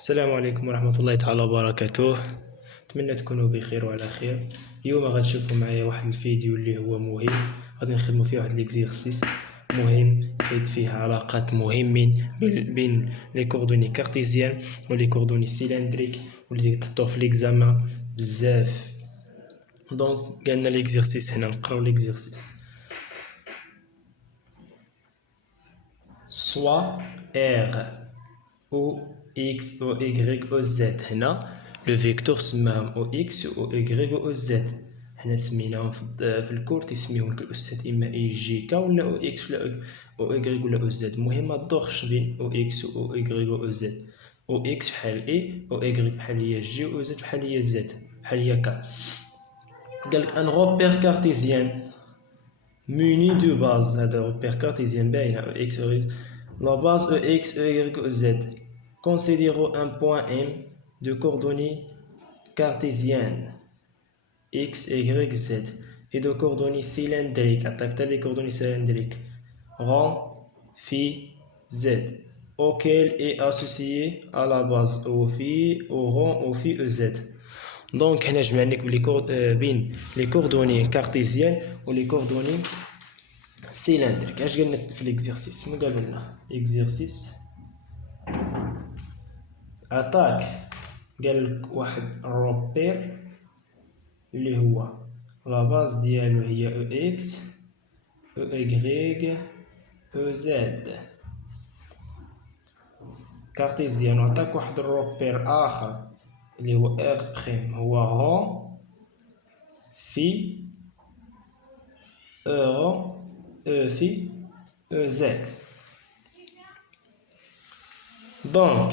السلام عليكم ورحمة الله تعالى وبركاته. نتمنى تكونوا بخير وعلى خير. اليوم غتشوفوا معايا واحد الفيديو اللي هو مهم، غادي نخدموا فيه واحد ليكزيرسيس مهم حيت فيه علاقات مهمين بين لي كوردوني كارتيزيان و لي كوردوني سيلندريك واللي تحطوه في ليكزامان بزاف. دونك قالنا ليكزيرسيس هنا، نقراو ليكزيرسيس. soit R ou X ou Y ou Z. هنا لو فيكتور سماهم او اكس او اي او زد. حنا سميناهم في الكور تيسميهم الاستاذ اما اي جي كا ولا او اكس ولا او اي ولا او زد. المهم ما تدوخش بين او اكس او اي او زد. او اكس بحال اي، او اي بحال هي جي، او زد بحال هي زد بحال هي كا. قالك ان روبير كارتيزيان muni de base. هذا روبير كارتيزيان باينه او اكس او la base EX, EY, Z. Considérons un point M de coordonnées cartésiennes X, Y, Z et de coordonnées cylindriques. Attaque les coordonnées cylindriques rond, phi, Z, auquel est associé à la base au phi, au rond, au phi, EZ. Donc, هنا جمعنا بين les coordonnées cartésiennes ou les coordonnées cylindrique. اش قالنا في l'exercice؟ شنو قالوا لنا exercice اتاك؟ قالك واحد الروبير اللي هو لا باز ديالو هي او اكس او اي او زد كارتيزيان، وعطاك واحد الروبير اخر اللي هو ار بريم هو رون في او في او زد. دونك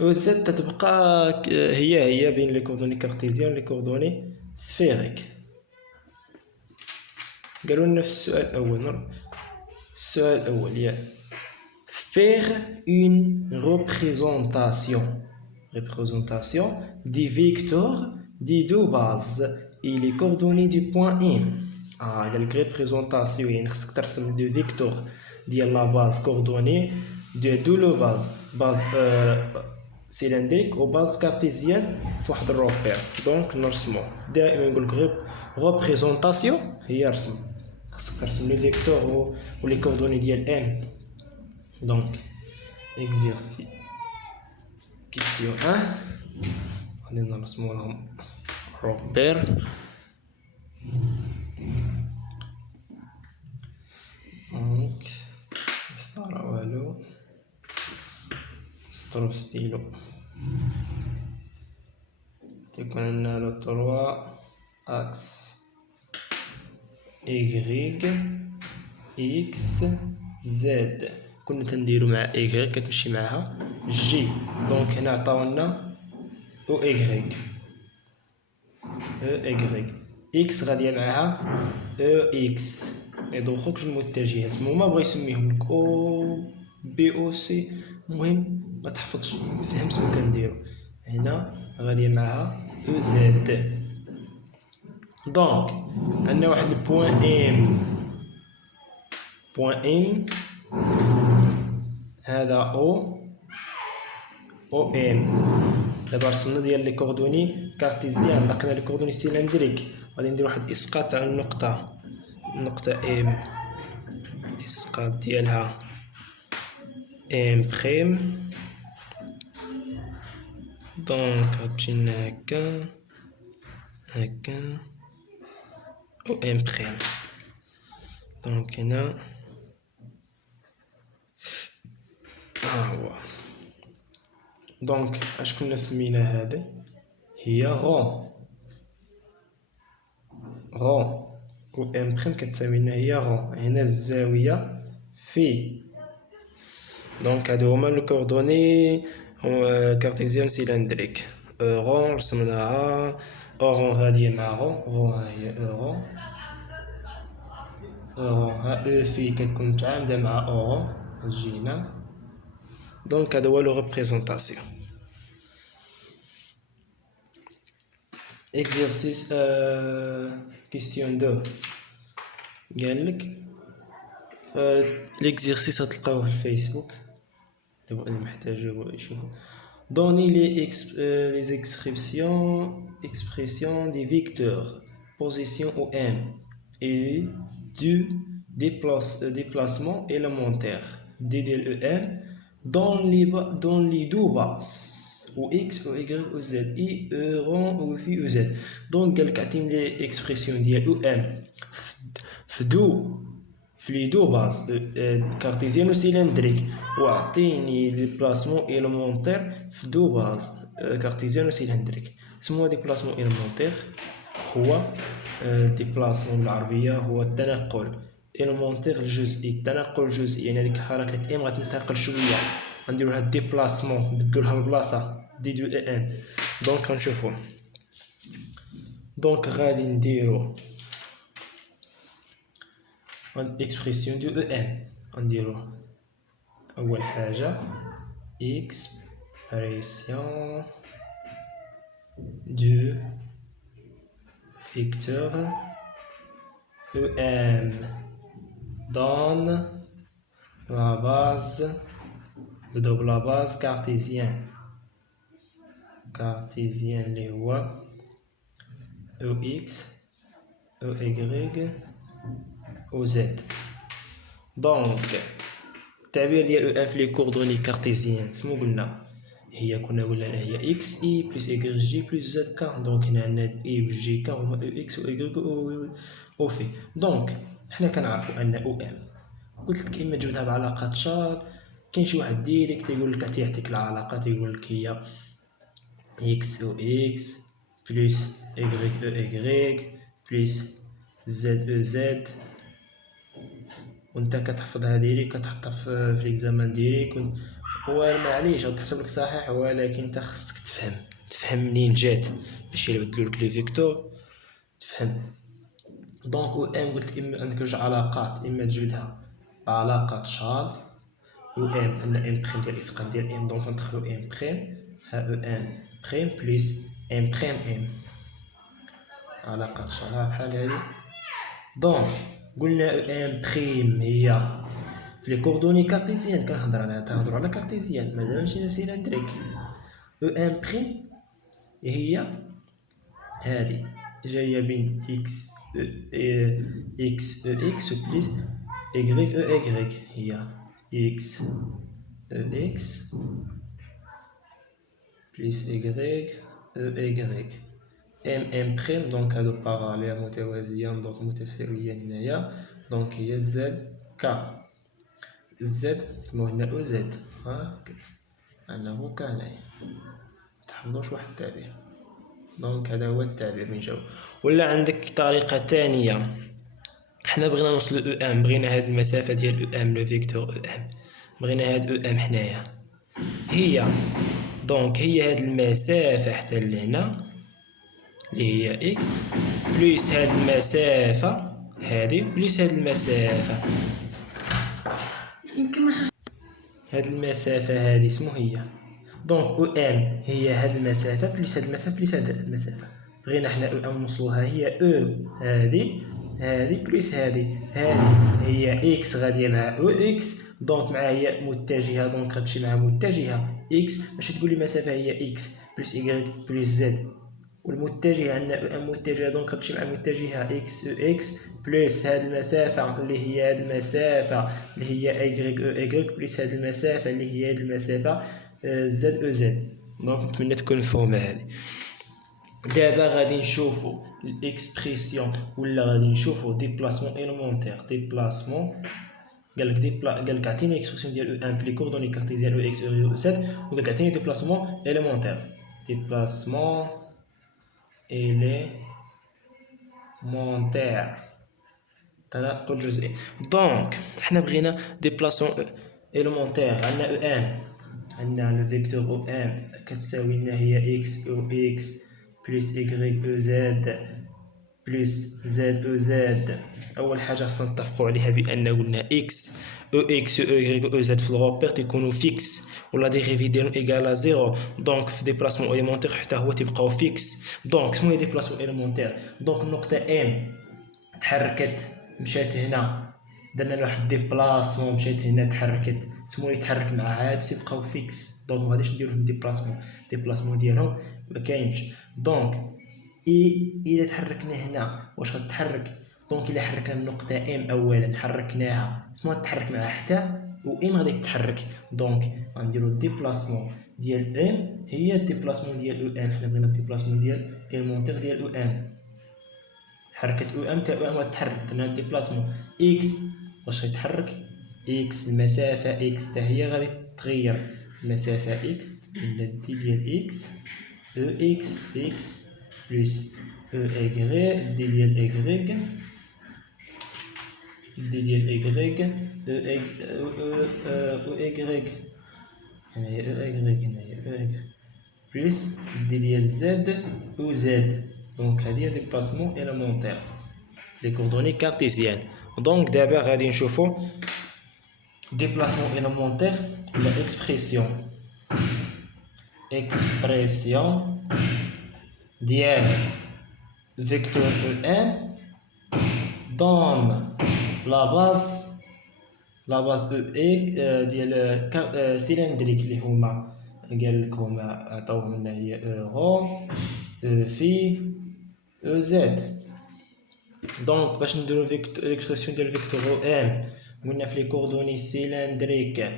او زد تتبقى هي بين لي كوردوني كارتيزيان و لي كوردوني سفيريك. قالوا لنا في السؤال الاول يا faire une représentation des vecteurs des deux bases et les coordonnées du point M. قالك ريبريزونطاسيون يعني خصك ترسم دو فيكتور ديال لا باز كوردوني دو لو باز سيلندريك و باز كارتيزيان في واحد الروبير. دونك نرسمو دائما نقولك ريبريزونطاسيون هي رسم، خصك ترسم لي فيكتور و لي كوردوني ديال ام. دونك اكزيرسي كيسيون 1 غادي نرسمو لهم روبير. دونك مسطرة والو، سطرو ستيلو تيكون عندنا لو 3 اكس Y X Z. كنا تنديرو مع Y كتمشي معها جي. دونك هنا عطاولنا او Y X غادية معها او X. يدوخوك في المتجهات، هما بغا يسميهم لك او بي او سي. المهم ما تحفظش، فهم شنو كنديرو. هنا غادية معها او زد. دونك عندنا واحد البوان ام هذا او ام. دابا رسمنا ديال لي كوردوني كارتيزيان، لقينا لي كوردوني سيلندريك. غادي ندير واحد اسقاط على النقطة ام، اسقاط ديالها ام بريم. دونك غتمشي لنا هكا او ام بريم. دونك هنا هو. دونك اش كنا سمينا هذه؟ هي رون و ام بريم كتساوي لنا هي رون. هنا الزاوية في. دونك هادو هما لو كوردوني كارتيزيان سيلندريك. رون رسمناها، رون غادية مع رون ها هي رون ها او في كتكون متعامدة مع رون جينا. دونك هذا هو لو ريبريزونطاسيون. اكزرسيس كيستيون 2 قالك ليكزرسيس غتلقاوه في الفيسبوك اللي محتاجو يشوفو. Donnez les expressions des vecteurs position au M et du déplacement élémentaire DDLEM dans les deux bases au X, au Y, au Z I, E rond ou في او Z. دونك قالك عطيني لي اكسبرسيون ديال او ام في لي دو باز كارتيزيان وسيلندريك، وعطيني لي بلاسمون إيليمونتير في دو باز كارتيزيان وسيلندريك. اسمه ديبلاسمون إيليمونتير هو ديبلاسمون بالعربية هو التنقل إيليمونتير الجزئي. التنقل الجزئي يعني هاديك حركة ام غتنتقل شوية، غنديرولها ديبلاسمون نبدلولها البلاصة دي دو اي ان. دونك غنشوفو، دونك غادي نديرو اكسبرسيون دو او ام. غنديرو اول حاجة اكسبرسيون دو فيكتور او ام دون لا باز بدو بلا باز كارتيزيان اللي هو او اكس او ايغريك او زد. دونك التعبير ديال او ان في لي كوردوني كارتيزيان سمو قلنا كنا قلنا هي اكس اي بلس ايغريك جي بلس زد كا. دونك هنا عندنا اي و جي كا هما او اكس و ايغريك او في. دونك حنا كنعرفو ان او ام قلت لك اما تجبدها بعلاقات شار، كاين شي واحد ديريكت يقول لك تيعطيك العلاقه تيقول لك هي اكس او اكس بلس ايغريك او ايغريك بلس زد او زد، وانت كتحفظها ديريكت كتحطها في ليكزامان ديريكت معليش غتحسب لك صحيح، ولكن انت خصك تفهم منين جات ماشي الا بدلو لك لي فيكتور تفهم. دونك او ام قلت لك اما عندك جوج علاقات، اما تجبدها بعلاقة شارل او ام ان ام بريم ديال اكس قندير ام، دونك ندخلو ام بريم ها او ام بريم بلس ام بريم ام علاقة شارل بحال هادي. دونك قلنا او ام بريم هي في لي كوردوني كارتيزيان، كنهضرو على كارتيزيان مازال ماشي سيلندريك. او ام بريم هي هادي جايه بين اكس اكس او اكس بلس ايغريك او ايغريك، هي اكس او اكس بلس ايغريك او ايغريك ام بريم. دونك هادو باراليل متوازيان دونك متساويان هنايا، دونك هي زد كا. الزد سموه هنا او زد، هاك عندنا هو كا هنايا متحفظوش واحد التعبير. دونك هذا هو التعبير من جاو. ولا عندك طريقة تانية، حنا بغينا نوصلو او ام، بغينا هاد المسافة ديال او ام لو فيكتور او ام، بغينا هاد او ام حنايا هي دونك هي هاد المسافة حتى لهنا اللي هي اكس بلس هاد المسافة هادي بلس هاد المسافة، هاد المسافة هادي اسمو هي. دونك او ام هي هاد المسافة بلس هاد المسافة بلس هاد المسافة. بغينا حنا او ام نوصلوها هي او هادي بلس هادي هي اكس غادية مع او اكس، دونك مع هي متجهة، دونك غتمشي مع متجهة اكس. باش تقولي المسافة هي اكس بلس ايغريك بلس زد، والمتجهة عندنا او ام متجهة، دونك غتمشي مع متجهة اكس او اكس بلس هاد المسافة اللي هي هاد المسافة اللي هي ايغريك او ايغريك بلس هاد المسافة اللي هي هاد المسافة زد او زد. دونك نتمنى تكون مفهومة هادي. دابا غادي نشوفو الاكسبرسيون ولا غادي نشوفو ديبلاسمون إيليمونتير. ديبلاسمون قالك عطيني اكسبرسيون ديال او ام في لي كوردوني كارتيزيان او اكس او زد، وقالك عطيني ديبلاسمون إيليمونتير. ديبلاسمون إيليمونتير تنقل جزئي. دونك حنا بغينا ديبلاسمون إيليمونتير، عندنا او ام، عندنا لو فيكتور او ام كتساوي لنا هي اكس او اكس بلس ايغريك او زد بلس زد او زد. اول حاجه خصنا نتفقوا عليها بان قلنا اكس او اكس او ايغريك او زد في الغوبير تيكونوا فيكس ولا ديريفي ديالهم ايكال زيرو، دونك في ديبلاسمون اليمونتير حتى هو تيبقاو فيكس. دونك شنو هي ديبلاسمون اليمونتير؟ دونك النقطه ام تحركت مشات هنا درنا له واحد ديبلاسمون، مشات هنا تحركت، سمو يتحرك مع هاد تيبقاو فيكس. دونك مغاديش نديرو ديبلاسمون ديالهم مكاينش. دونك الا تحركنا هنا واش غتحرك؟ دونك الا حركنا النقطه ام اولا حركناها سمو تتحرك مع حتى و ام غادي تتحرك. دونك غنديرو ديبلاسمون ديال ام هي الديبلاسمون ديال او ام. حنا بغينا الديبلاسمون ديال المونتيغ ديال او ام، حركه او ام تاع او ام غتحرك. درنا ديبلاسمون اكس واش غيتحرك؟ اكس المسافه اكس حتى هي غادي تغير، المسافه اكس ولا دي ديال اكس او اكس اكس بلس او ايغريك دي ديال ايغريك دي ديال ايغريك او ايغريك هنايا او ايغريك هنايا او ايغريك بلس دي ديال زد او زد. دونك هذه هي ديبلاسمون إليمونتير لي كوردوني كارتيزيان. دونك دابا غادي نشوفو ديبلاسمون إليمونتير ولا اكسبرسيون ديال فيكتور او ان دون لا باز او اك ديال سيلندريك اللي هما قال لك هما عطاوهم لنا هي او او في او زد. دونك باش نديرو الاكسبرسيون ديال فيكتور او ام قلنا في لي كوردوني سيلندريك او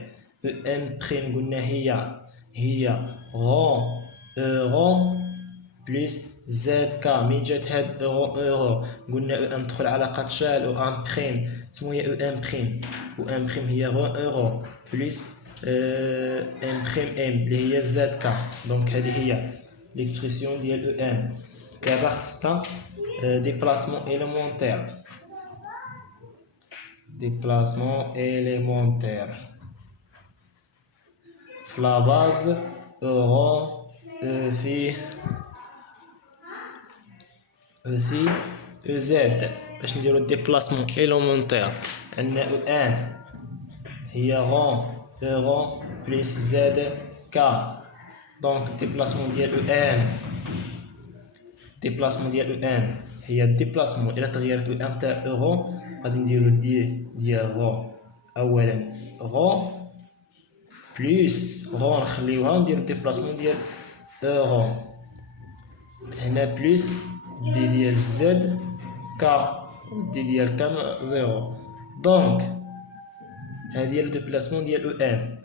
ام بريم قلنا هي رون بلس زد كا. من جات هاد اورو قلنا او ام تدخل علاقة شال او ام بريم سمو هي او ام بريم، او ام بريم هي اورو بلس ام بريم ام اللي هي زد كا. دونك هذه هي ليكسبرسيون ديال او ام. دابا خصنا ديبلاسمون إليمونتير في لا باز اورو في او زد. باش نديرو ديبلاسمون إليمونتير عندنا او ان هي رون بلس زد كا. دونك ديبلاسمون ديال او ان هي الديبلاسمون. الا تغيرت او ام تاع اورو غادي نديرو ديال رو اولا رون بلس رون نخليوها نديرو ديبلاسمون ديال اورو هنا بلس دي ديال زد كا دي ديال كا زيرو. دونك هذه هي الديبلاسمون ديال او ام.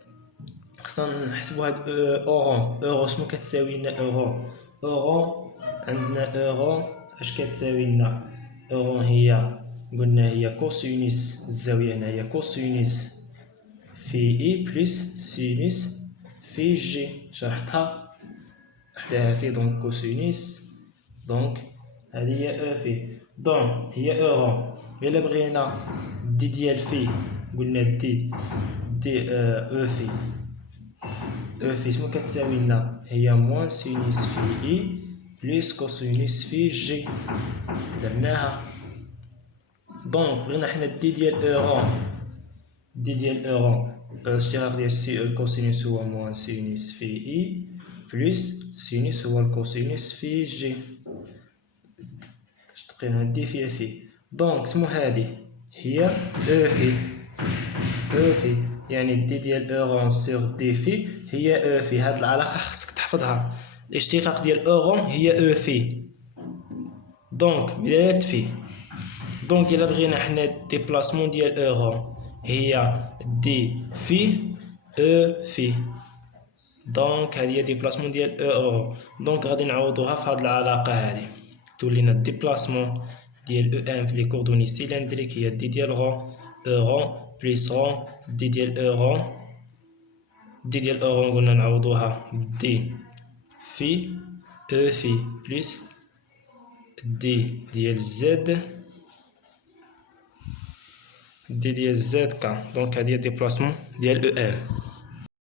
خصنا نحسبو هاد اورو شنو كتساوي لنا اورو عندنا اورو اش كتساوي لنا؟ اورو هي قلنا هي كوسينوس الزاويه هنا هي كوسينوس في اي بلس سينوس في جي، شرحتها حداها في. دونك كوسينوس دونك هذه هي او في. دونك هي اورو. الا بغينا دي ديال في قلنا دي او في شنو كتساوي لنا؟ هي موان سينوس في اي بلس كوسينوس في جي، درناها. دونك بغينا حنا دي ديال اورو الاشتراك ديال الكوسينوس هو موان سينوس في اي بلس سينوس هو الكوسينوس في جي، تقينا دي فيها في. دونك سمو هادي هي او في يعني دي ديال اورون سور دي في هي او في. هاد العلاقة خصك تحفظها، الاشتقاق ديال اورون هي او في دونك بداية في. دونك الا بغينا حنا ديبلاسمون ديال اورون هي دي في او في. دونك هذه هي ديبلاسمون ديال اورو. دونك غادي نعوضوها في هاد العلاقة هادي تولينا ديبلاسمون ديال او ام في لي كوردوني سيلندريك هي دي ديال رون بلس رون دي ديال اورون قلنا نعوضوها دي في او في بلس دي ديال زد كا. دونك هذه هي ديبلاسمون ديال او ام.